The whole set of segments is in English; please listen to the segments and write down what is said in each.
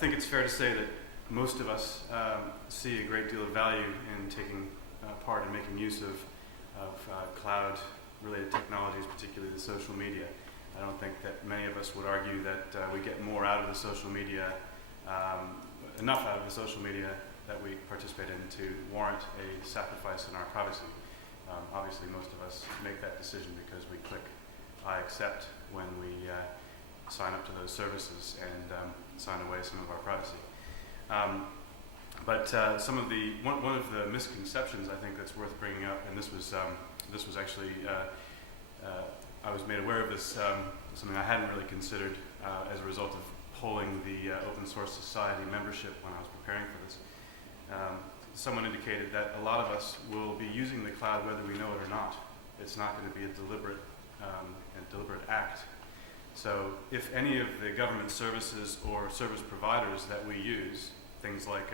think it's fair to say that most of us see a great deal of value in taking part in making use of cloud-related technologies, particularly the social media. I don't think that many of us would argue that we get more out of the social media, enough out of the social media that we participate in to warrant a sacrifice in our privacy. Obviously, most of us make that decision because we click I accept when we sign up to those services and sign away some of our privacy. But one of the misconceptions I think that's worth bringing up, and this was actually I was made aware of this, something I hadn't really considered as a result of polling the Open Source Society membership when I was preparing for this. Someone indicated that a lot of us will be using the cloud whether we know it or not. It's not going to be a deliberate act. So if any of the government services or service providers that we use, things like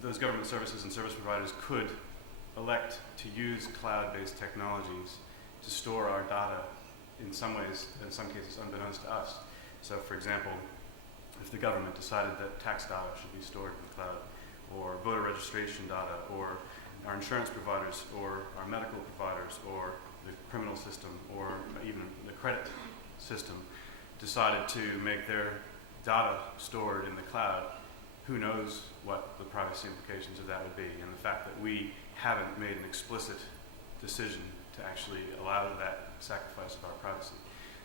those government services and service providers could elect to use cloud-based technologies to store our data in some ways, in some cases unbeknownst to us. So for example, if the government decided that tax data should be stored in the cloud, or voter registration data, or our insurance providers, or our medical providers, or the criminal system, or even the credit system decided to make their data stored in the cloud, who knows what the privacy implications of that would be. And the fact that we haven't made an explicit decision to actually allow that sacrifice of our privacy.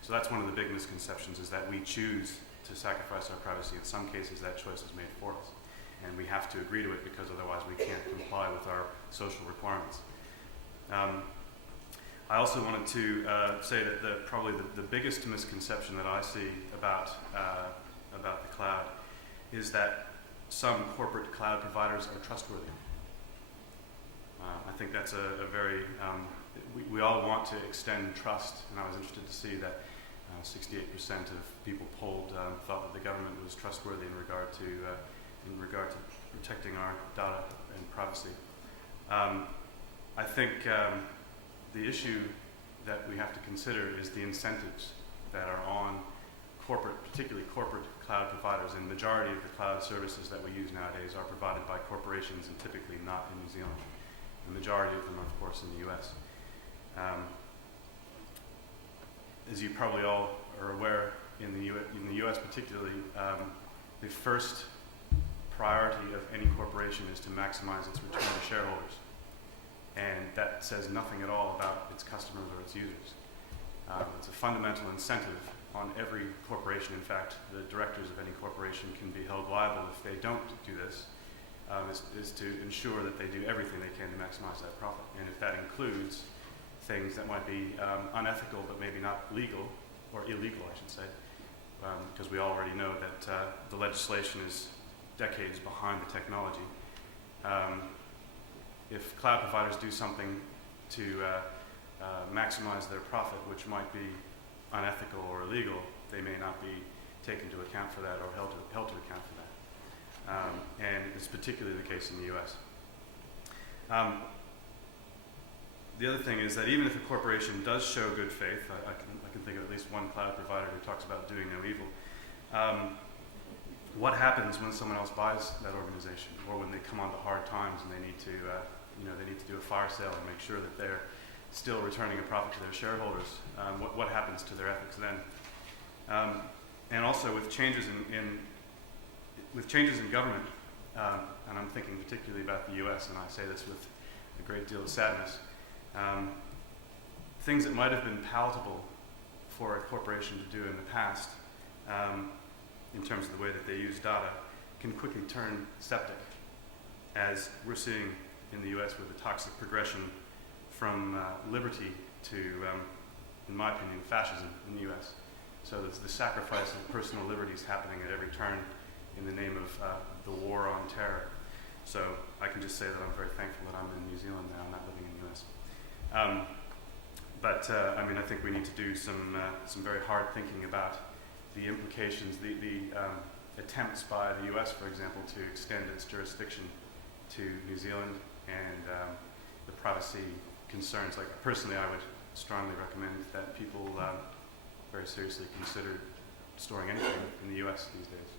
So that's one of the big misconceptions, is that we choose to sacrifice our privacy. In some cases, that choice is made for us. And we have to agree to it because otherwise we can't comply with our social requirements. I also wanted to say that probably the biggest misconception that I see about the cloud is that some corporate cloud providers are trustworthy. I think that's a very, we all want to extend trust, and I was interested to see that 68% of people polled thought that the government was trustworthy in regard to protecting our data and privacy. I think the issue that we have to consider is the incentives that are on particularly corporate cloud providers, and the majority of the cloud services that we use nowadays are provided by corporations and typically not in New Zealand. The majority of them are, of course, in the US. As you probably all are aware, in the US particularly, the first priority of any corporation is to maximize its return to shareholders. And that says nothing at all about its customers or its users. It's a fundamental incentive on every corporation. In fact, the directors of any corporation can be held liable if they don't do this, is to ensure that they do everything they can to maximize that profit. And if that includes things that might be unethical but maybe not legal, or illegal I should say, because we already know that the legislation is decades behind the technology. If cloud providers do something to maximize their profit, which might be unethical or illegal, they may not be taken to account for that or held to account for that. And it's particularly the case in the US. The other thing is that even if a corporation does show good faith, I can think of at least one cloud provider who talks about doing no evil. What happens when someone else buys that organization, or when they come onto hard times and they need to do a fire sale and make sure that they're still returning a profit to their shareholders? What happens to their ethics then? And also with changes in government, and I'm thinking particularly about the U.S., and I say this with a great deal of sadness. Things that might have been palatable for a corporation to do in the past, in terms of the way that they use data, can quickly turn septic, as we're seeing in the US with the toxic progression from liberty to, in my opinion, fascism in the US. So there's the sacrifice of personal liberties happening at every turn in the name of the war on terror. So I can just say that I'm very thankful that I'm in New Zealand now, I'm not living in the US. I mean, I think we need to do some very hard thinking about the implications, the attempts by the US, for example, to extend its jurisdiction to New Zealand, and the privacy concerns. Like, personally, I would strongly recommend that people very seriously consider storing anything in the US these days.